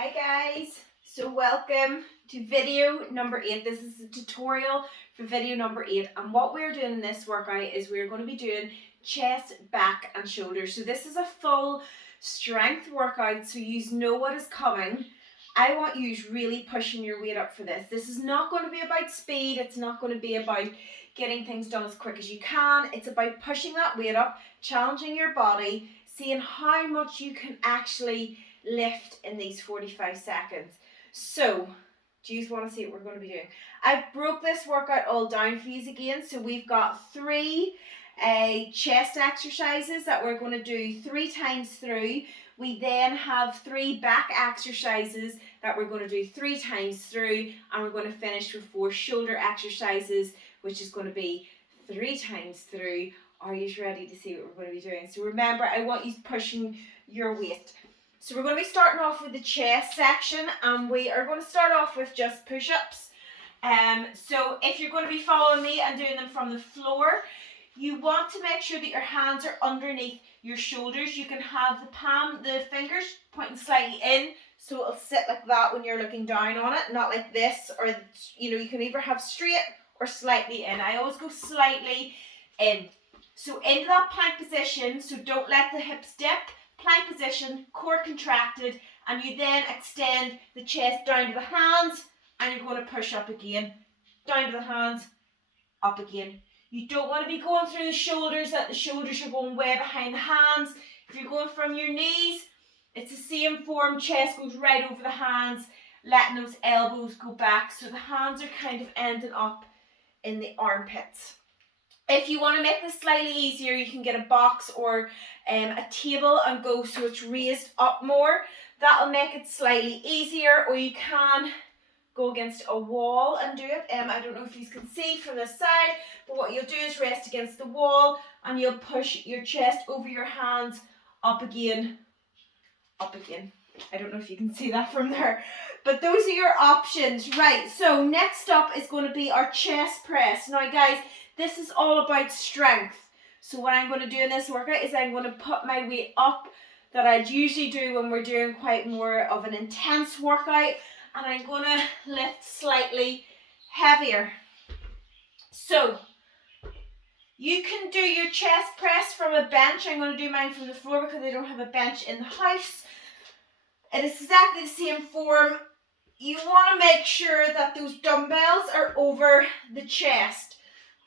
Hi guys, so welcome to video number 8. This is a tutorial for video number 8, and what we're doing in this workout is we're going to be doing chest, back and shoulders. So this is a full strength workout, so you know what is coming. I want you really pushing your weight up for this. This is not going to be about speed, it's not going to be about getting things done as quick as you can. It's about pushing that weight up, challenging your body, seeing how much you can actually lift in these 45 seconds. So, do you want to see what we're going to be doing? I've broke this workout all down for you again. So we've got 3 chest exercises that we're going to do 3 times through. We then have 3 back exercises that we're going to do 3 times through, and we're going to finish with 4 shoulder exercises, which is going to be 3 times through. Are you ready to see what we're going to be doing? So remember, I want you pushing your weight. So we're going to be starting off with the chest section, and we are going to start off with just push-ups. So if you're going to be following me and doing them from the floor, you want to make sure that your hands are underneath your shoulders. You can have the fingers pointing slightly in, so it'll sit like that when you're looking down on it, not like this, or you can either have straight or slightly in. I always go slightly in. So into that plank position, so don't let the hips dip. Plank position, core contracted, and you then extend the chest down to the hands, and you're going to push up again, down to the hands, up again. You don't want to be going through the shoulders, that the shoulders are going way behind the hands. If you're going from your knees, it's the same form, chest goes right over the hands, letting those elbows go back, so the hands are kind of ending up in the armpits. If you want to make this slightly easier, you can get a box or a table and go so it's raised up more. That'll make it slightly easier, or you can go against a wall and do it. I don't know if you can see from this side, but what you'll do is rest against the wall and you'll push your chest over your hands, up again, up again. I don't know if you can see that from there, but those are your options. Right, so next up is going to be our chest press. Now guys, this is all about strength. So what I'm going to do in this workout is I'm going to put my weight up that I'd usually do when we're doing quite more of an intense workout, and I'm going to lift slightly heavier. So you can do your chest press from a bench. I'm going to do mine from the floor because I don't have a bench in the house. It is exactly the same form. You want to make sure that those dumbbells are over the chest.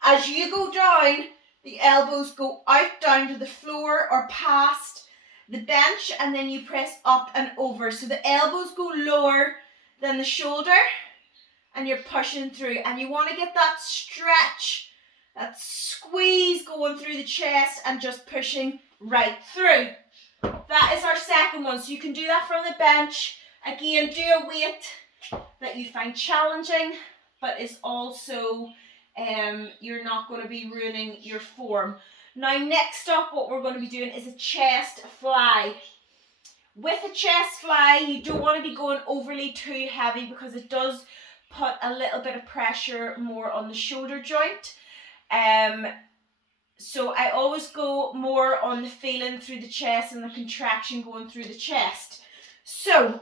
As you go down, the elbows go out down to the floor or past the bench, and then you press up and over. So the elbows go lower than the shoulder, and you're pushing through. And you want to get that stretch, that squeeze going through the chest and just pushing right through. That is our second one. So you can do that from the bench. Again, do a weight that you find challenging, but is also you're not going to be ruining your form. Now next up, what we're going to be doing is a chest fly. With a chest fly, you don't want to be going overly too heavy because it does put a little bit of pressure more on the shoulder joint. So I always go more on the feeling through the chest and the contraction going through the chest. So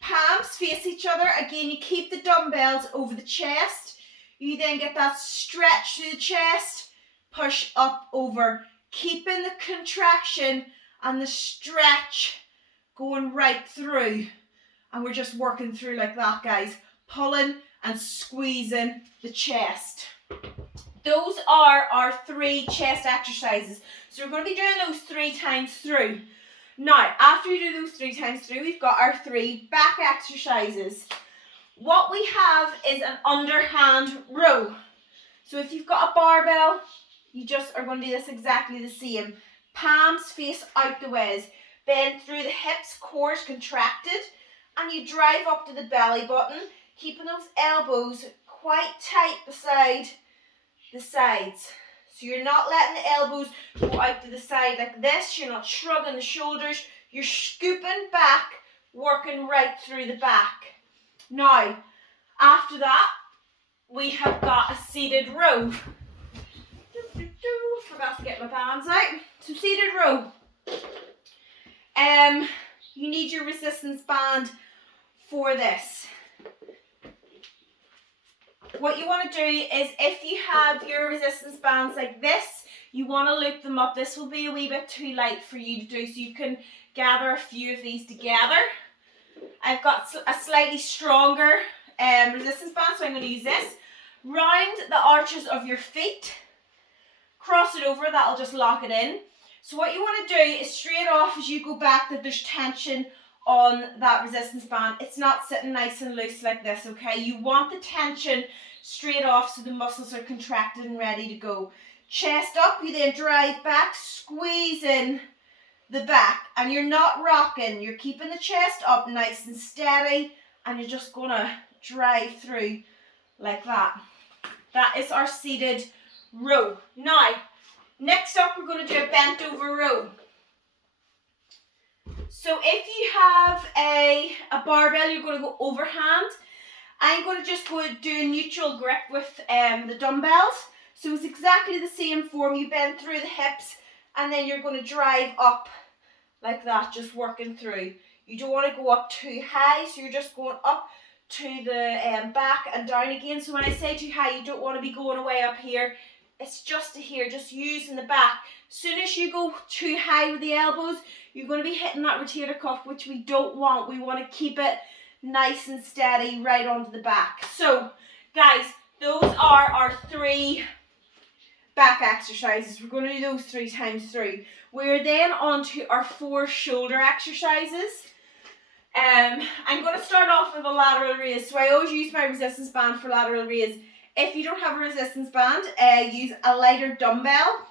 palms face each other. Again, you keep the dumbbells over the chest. You then get that stretch through the chest, push up over, keeping the contraction and the stretch going right through. And we're just working through like that, guys, pulling and squeezing the chest. Those are our 3 chest exercises. So we're going to be doing those 3 times through. Now, after you do those 3 times through, we've got our 3 back exercises. What we have is an underhand row. So if you've got a barbell, you just are going to do this exactly the same. Palms face out the ways. Bend through the hips, core is contracted. And you drive up to the belly button, keeping those elbows quite tight beside the sides. So you're not letting the elbows go out to the side like this. You're not shrugging the shoulders. You're scooping back, working right through the back. Now, after that, we have got a seated row. Forgot to get my bands out. So seated row. you need your resistance band for this. What you want to do is, if you have your resistance bands like this, you want to loop them up. This will be a wee bit too light for you to do, so you can gather a few of these together. I've got a slightly stronger resistance band, so I'm going to use this. Round the arches of your feet, cross it over, that'll just lock it in. So what you want to do is straight off as you go back that there's tension on that resistance band. It's not sitting nice and loose like this, okay? You want the tension straight off so the muscles are contracted and ready to go. Chest up, you then drive back, squeeze in the back, and you're not rocking. You're keeping the chest up nice and steady, and you're just going to drive through like that. That is our seated row. Now, next up we're going to do a bent over row. So if you have a barbell, you're going to go overhand. I'm going to just go do a neutral grip with the dumbbells. So it's exactly the same form. You bend through the hips and then you're going to drive up like that, just working through. You don't want to go up too high, so you're just going up to the back and down again. So when I say too high, you don't want to be going away up here. It's just to here, just using the back. As soon as you go too high with the elbows, you're going to be hitting that rotator cuff, which we don't want. We want to keep it nice and steady right onto the back. So, guys, those are our 3 back exercises. We're going to do those 3 times through. We're then on to our 4 shoulder exercises. I'm going to start off with a lateral raise. So I always use my resistance band for lateral raise. If you don't have a resistance band, use a lighter dumbbell.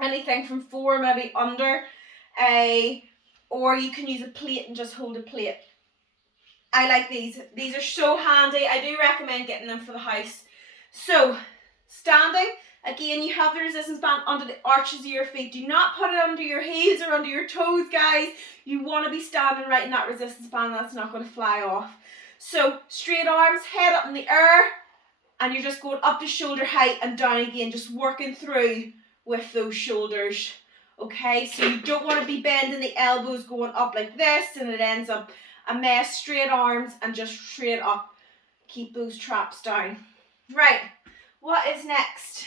Anything from 4, maybe under. Or you can use a plate and just hold a plate. I like these. These are so handy. I do recommend getting them for the house. So, standing. Again, you have the resistance band under the arches of your feet. Do not put it under your heels or under your toes, guys. You want to be standing right in that resistance band. That's not going to fly off. So, straight arms, head up in the air. And you're just going up to shoulder height and down again. Just working through with those shoulders. Okay, so you don't want to be bending the elbows going up like this and it ends up a mess. Straight arms and just straight up. Keep those traps down. Right, what is next?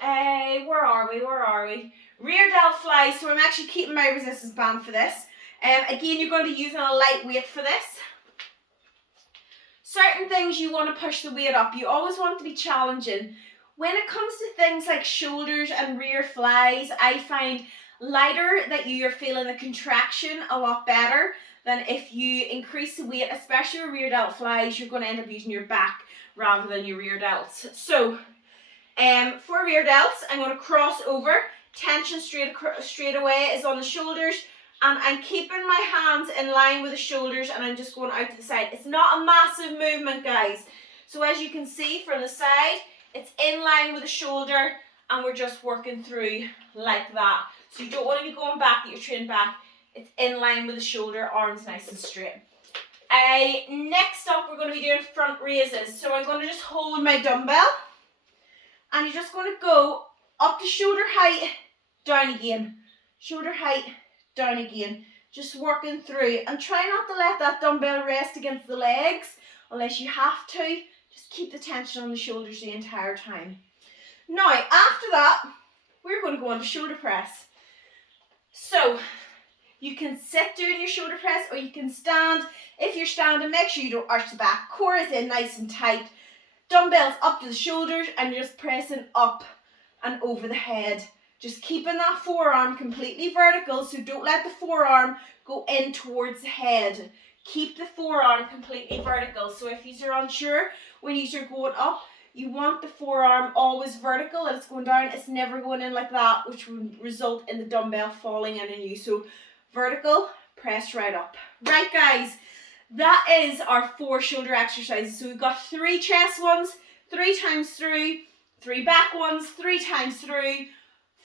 Where are we? Rear delt fly. So I'm actually keeping my resistance band for this. Again, you're going to be using a light weight for this. Certain things you want to push the weight up. You always want it to be challenging. When it comes to things like shoulders and rear flies, I find lighter that you're feeling the contraction a lot better than if you increase the weight, especially with rear delt flies, you're going to end up using your back rather than your rear delts. So, for rear delts, I'm going to cross over. Tension straight away is on the shoulders. And I'm keeping my hands in line with the shoulders and I'm just going out to the side. It's not a massive movement, guys. So as you can see from the side, it's in line with the shoulder and we're just working through like that. So you don't want to be going back, get your chin back. It's in line with the shoulder, arms nice and straight. Next up, we're going to be doing front raises. So I'm going to just hold my dumbbell and you're just going to go up to shoulder height, down again. Shoulder height, down again. Just working through and try not to let that dumbbell rest against the legs unless you have to. Just keep the tension on the shoulders the entire time. Now, after that, we're going to go on to shoulder press. So, you can sit doing your shoulder press or you can stand. If you're standing, make sure you don't arch the back. Core is in nice and tight. Dumbbells up to the shoulders and you're just pressing up and over the head. Just keeping that forearm completely vertical, so don't let the forearm go in towards the head. Keep the forearm completely vertical. So if you are unsure when you are going up, you want the forearm always vertical and it's going down. It's never going in like that, which would result in the dumbbell falling in on you. So vertical, press right up. Right, guys, that is our 4 shoulder exercises. So we've got 3 chest ones, 3 times through, 3 back ones, 3 times through,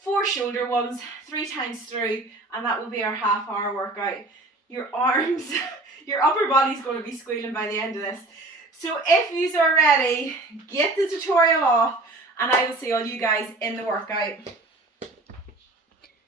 4 shoulder ones, 3 times through, and that will be our half-hour workout. Your arms, your upper body's going to be squealing by the end of this. So if you are ready, get the tutorial off, and I will see all you guys in the workout.